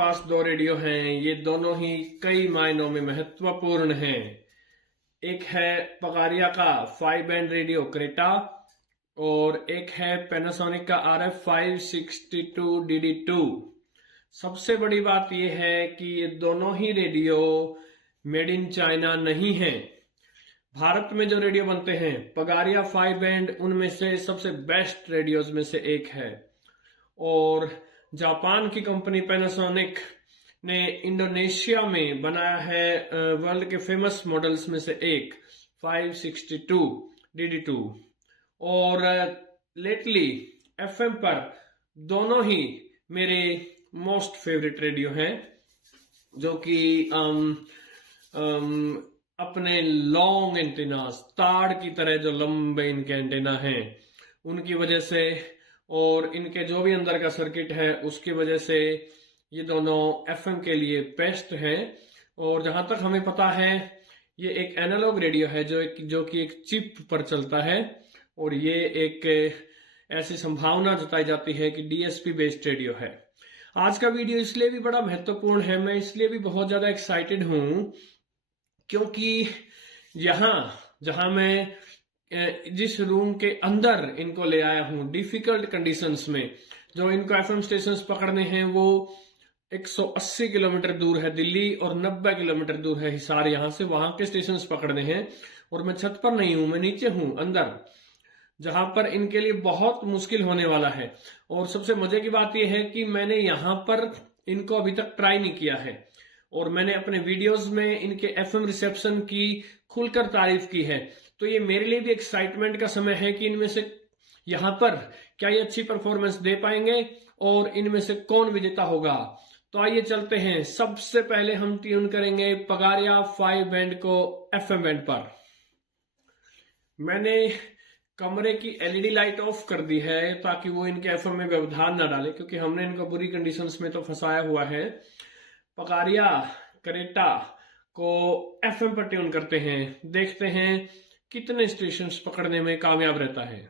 पास दो रेडियो हैं। ये दोनों ही कई मायनों में महत्वपूर्ण हैं। एक है पगारिया का 5 बैंड रेडियो क्रेटा और एक है पैनासोनिक का RF 562 DD2। सबसे बड़ी बात यह है कि ये दोनों ही रेडियो मेड इन चाइना नहीं है। भारत में जो रेडियो बनते हैं पगारिया 5 बैंड उनमें से सबसे बेस्ट रेडियोज में से एक है। और जापान की कंपनी पैनासोनिक ने इंडोनेशिया में बनाया है वर्ल्ड के फेमस मॉडल्स में से एक 562 DD2। और लेटली FM पर दोनों ही मेरे मोस्ट फेवरेट रेडियो हैं, जो कि अपने लॉन्ग एंटेनास ताड़ की तरह जो लंबे इनके एंटेना हैं उनकी वजह से और इनके जो भी अंदर का सर्किट है उसकी वजह से ये दोनों FM के लिए बेस्ट हैं। और जहां तक हमें पता है ये एक एनालॉग रेडियो है जो कि एक चिप पर चलता है। और ये एक ऐसी संभावना जताई जाती है कि DSP बेस्ड रेडियो है। आज का वीडियो इसलिए भी बड़ा महत्वपूर्ण है, मैं इसलिए भी बहुत ज्यादा एक्साइटेड हूं क्योंकि जहां मैं जिस रूम के अंदर इनको ले आया हूं डिफिकल्ट कंडीशंस में, जो इनको FM स्टेशंस पकड़ने हैं वो 180 किलोमीटर दूर है दिल्ली और 90 किलोमीटर दूर है हिसार यहां से, वहां के स्टेशंस पकड़ने हैं। और मैं छत पर नहीं हूं, मैं नीचे हूं अंदर, जहां पर इनके लिए बहुत मुश्किल होने वाला है। और सबसे मजे की बात यह है कि मैंने यहां पर इनको अभी तक ट्राई नहीं किया है और मैंने अपने वीडियोस में इनके FM रिसेप्शन की खुलकर तारीफ की है। तो ये मेरे लिए भी एक्साइटमेंट का समय है कि इनमें से यहां पर क्या ये अच्छी परफॉर्मेंस दे पाएंगे और इनमें से कौन विजेता होगा। तो आइए चलते हैं। सबसे पहले हम ट्यून करेंगे पगारिया 5 बैंड को FM बैंड पर। मैंने कमरे की LED लाइट ऑफ कर दी है ताकि वो इनके FM में व्यवधान ना डाले, क्योंकि हमने इनको बुरी कंडीशंस में तो फंसाया हुआ है। पगारिया क्रेटा को FM पर ट्यून करते हैं, देखते हैं कितने स्टेशंस पकड़ने में कामयाब रहता है।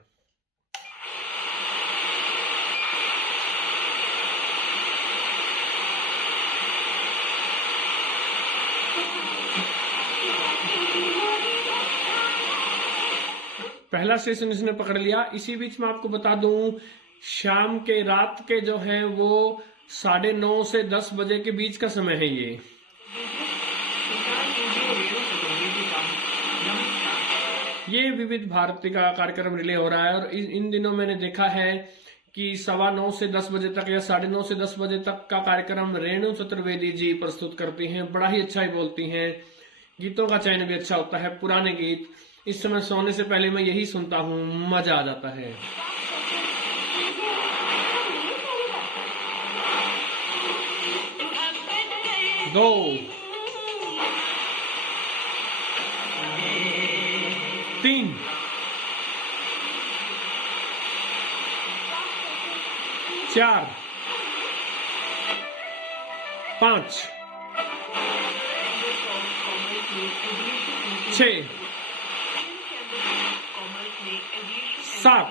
पहला स्टेशन इसने पकड़ लिया। इसी बीच में आपको बता दूं शाम के रात के जो है वो 9:30 से 10 बजे के बीच का समय है। ये विविध भारती का कार्यक्रम रिले हो रहा है और इन दिनों मैंने देखा है कि 9:15 से 10 बजे तक या 9:30 से 10 बजे तक का कार्यक्रम रेणु चतुर्वेदी जी प्रस्तुत करती हैं। बड़ा ही अच्छा ही बोलती हैं, गीतों का चयन भी अच्छा होता है, पुराने गीत। इस समय सोने से पहले मैं यही सुनता हूं, मजा आ जाता है। दो, तीन, चार, 5, 6, 7,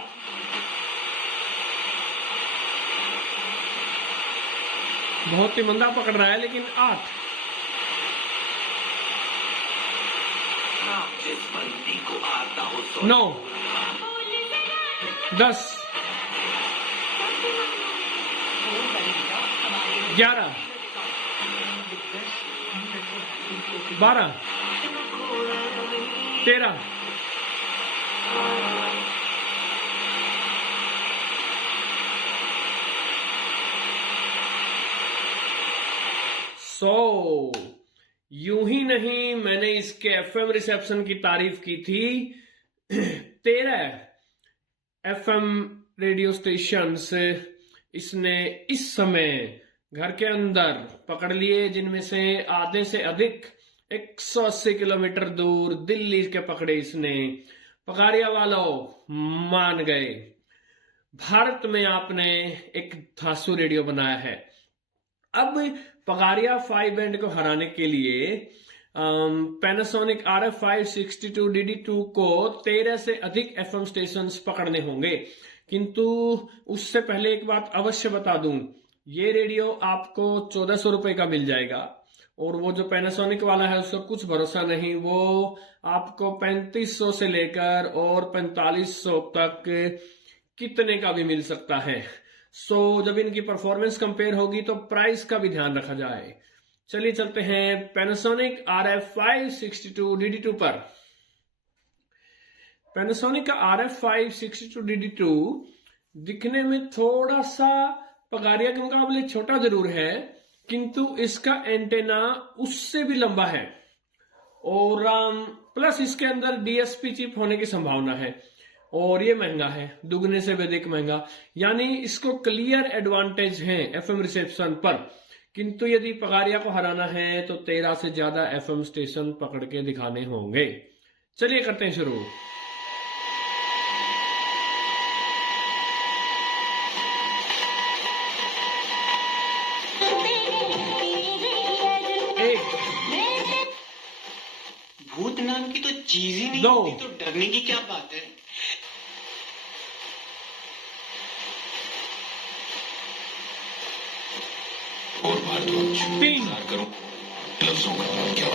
बहुत ही मंदा पकड़ रहा है लेकिन 8, 9, 10, 11, 12, 13, 100। यूं ही नहीं, मैंने इसके FM रिसेप्शन की तारीफ की थी। 13 FM रेडियो स्टेशन इसने इस समय घर के अंदर पकड़ लिए, जिनमें से आधे से अधिक 180 किलोमीटर दूर दिल्ली के पकड़े इसने। पगारिया वालों मान गए, भारत में आपने एक धासु रेडियो बनाया है। अब पगारिया 5 बैंड को हराने के लिए पैनासोनिक RF 562 DD2 को 13 से अधिक FM स्टेशंस पकड़ने होंगे। किंतु उससे पहले एक बात अवश्य बता दूं, ये रेडियो आपको 1400 रुपए का मिल जाएगा, और वो जो पैनासोनिक वाला है उसका कुछ भरोसा नहीं, वो आपको 3500 से लेकर और 4500 तक कितने का भी मिल सकता है। सो जब इनकी परफॉर्मेंस कंपेयर होगी तो प्राइस का भी ध्यान रखा जाए। चलिए चलते हैं पैनासोनिक RF562DD2 पर। पैनासोनिक का RF562DD2 दिखने में थोड़ा सा पगारिया के मुकाबले छोटा जरूर है, किंतु इसका एंटेना उससे भी लंबा है, और प्लस इसके अंदर DSP चिप होने की संभावना है, और ये महंगा है, दुगने से भी अधिक महंगा। यानी इसको क्लियर एडवांटेज है FM रिसेप्शन पर, किंतु यदि पगारिया को हराना है तो 13 से ज्यादा FM स्टेशन पकड़ के दिखाने होंगे। चलिए करते हैं शुरू। भूत नाम की तो चीज ही नहीं दो, होती, तो डरने की क्या बात है। और भारद्वाज, तीन, करो लफ्जों का क्या।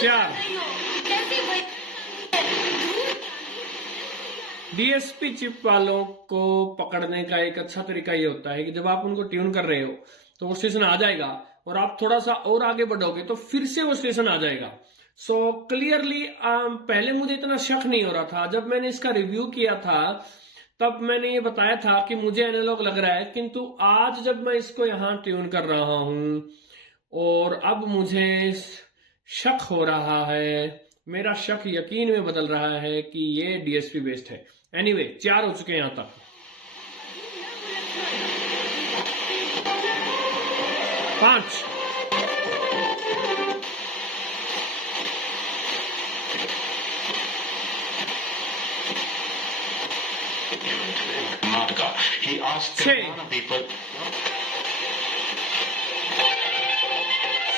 चार, DSP चिप वालों को पकड़ने का एक अच्छा तरीका ये होता है कि जब आप उनको ट्यून कर रहे हो तो वो स्टेशन आ जाएगा, और आप थोड़ा सा और आगे बढ़ोगे तो फिर से वो स्टेशन आ जाएगा। सो क्लियरली पहले मुझे इतना शक नहीं हो रहा था। जब मैंने इसका रिव्यू किया था तब मैंने ये बताया था कि मुझे एनालॉग लग रहा है, किंतु आज जब मैं इसको यहां ट्यून कर रहा हूं और अब मुझे शक हो रहा है, मेरा शक यकीन में बदल रहा है कि ये DSP बेस्ड है। एनीवे 4 हो चुके हैं यहां तक। 5, 6,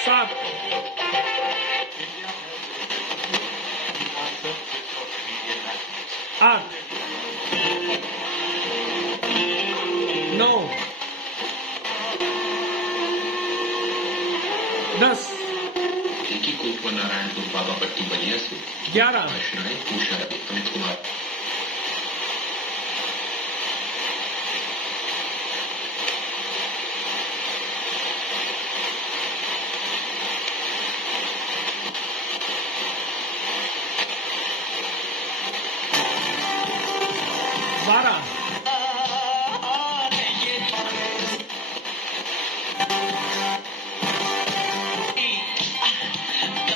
7, 8, 9, 10, नारायण बाबा पट्टी बलिया से 11, अमित कुमार। 12,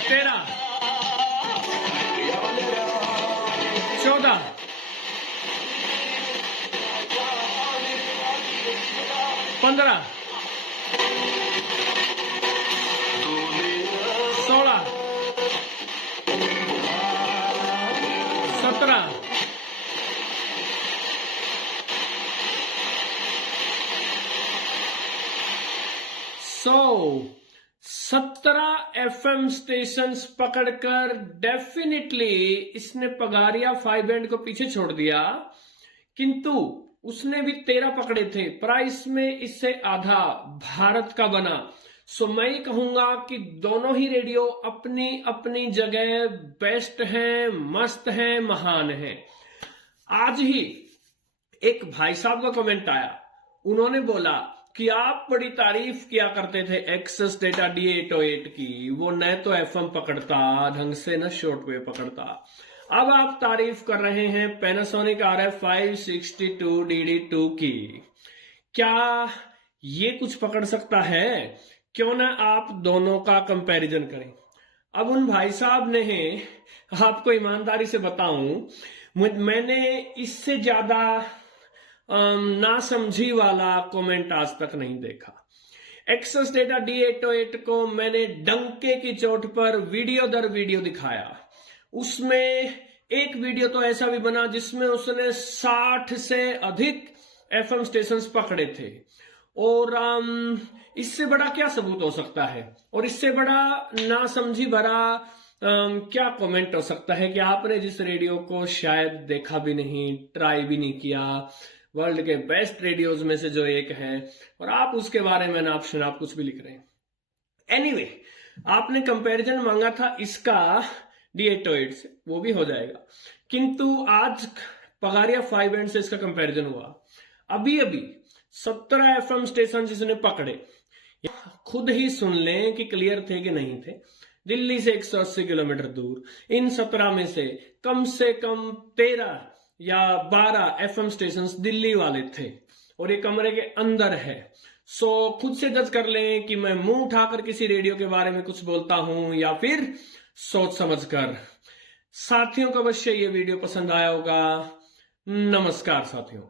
13, 14, 15, 16, 17, 17 FM स्टेशन पकड़कर डेफिनेटली इसने पगारिया 5 बैंड को पीछे छोड़ दिया, किंतु उसने भी 13 पकड़े थे। प्राइस में इससे आधा भारत का बना। सो मैं कहूंगा कि दोनों ही रेडियो अपनी अपनी जगह बेस्ट हैं, मस्त हैं, महान हैं। आज ही एक भाई साहब का कमेंट आया, उन्होंने बोला कि आप बड़ी तारीफ किया करते थे एक्सेस डेटा D808 की, वो न तो FM पकड़ता ढंग से न शॉर्टवेव पकड़ता। अब आप तारीफ कर रहे हैं पैनासोनिक RF562DD2 की। क्या ये कुछ पकड़ सकता है? क्यों ना आप दोनों का कंपैरिजन करें। अब उन भाई साहब ने, आपको ईमानदारी से बताऊं, मैंने इससे ज्यादा नासमझी वाला कमेंट आज तक नहीं देखा। एक्सेस डेटा D808 को मैंने डंके की चोट पर वीडियो दर वीडियो दिखाया। उसमें एक वीडियो तो ऐसा भी बना जिसमें उसने 60 से अधिक FM स्टेशंस पकड़े थे, और इससे बड़ा क्या सबूत हो सकता है, और इससे बड़ा नासमझी भरा क्या कमेंट हो सकता है कि आपने जिस रेडियो को शायद देखा भी नहीं, ट्राई भी नहीं किया, वर्ल्ड के बेस्ट रेडियोज में से जो एक है, और आप उसके बारे में ना ऑप्शन आप कुछ भी लिख रहे हैं। एनीवे, आपने कंपैरिजन मांगा था इसका D808 से, वो भी हो जाएगा, किंतु आज पगारिया 5 बैंड से इसका कंपैरिजन हुआ। अभी अभी 17 FM स्टेशन जिसने पकड़े, खुद ही सुन लें कि क्लियर थे कि नहीं थे। दिल्ली से 180 किलोमीटर दूर, इन 17 में से कम 13 या 12 FM स्टेशन दिल्ली वाले थे, और ये कमरे के अंदर है। सो खुद से जज कर लें कि मैं मुंह उठाकर किसी रेडियो के बारे में कुछ बोलता हूं या फिर सोच समझकर। साथियों को अवश्य ये वीडियो पसंद आया होगा। नमस्कार साथियों।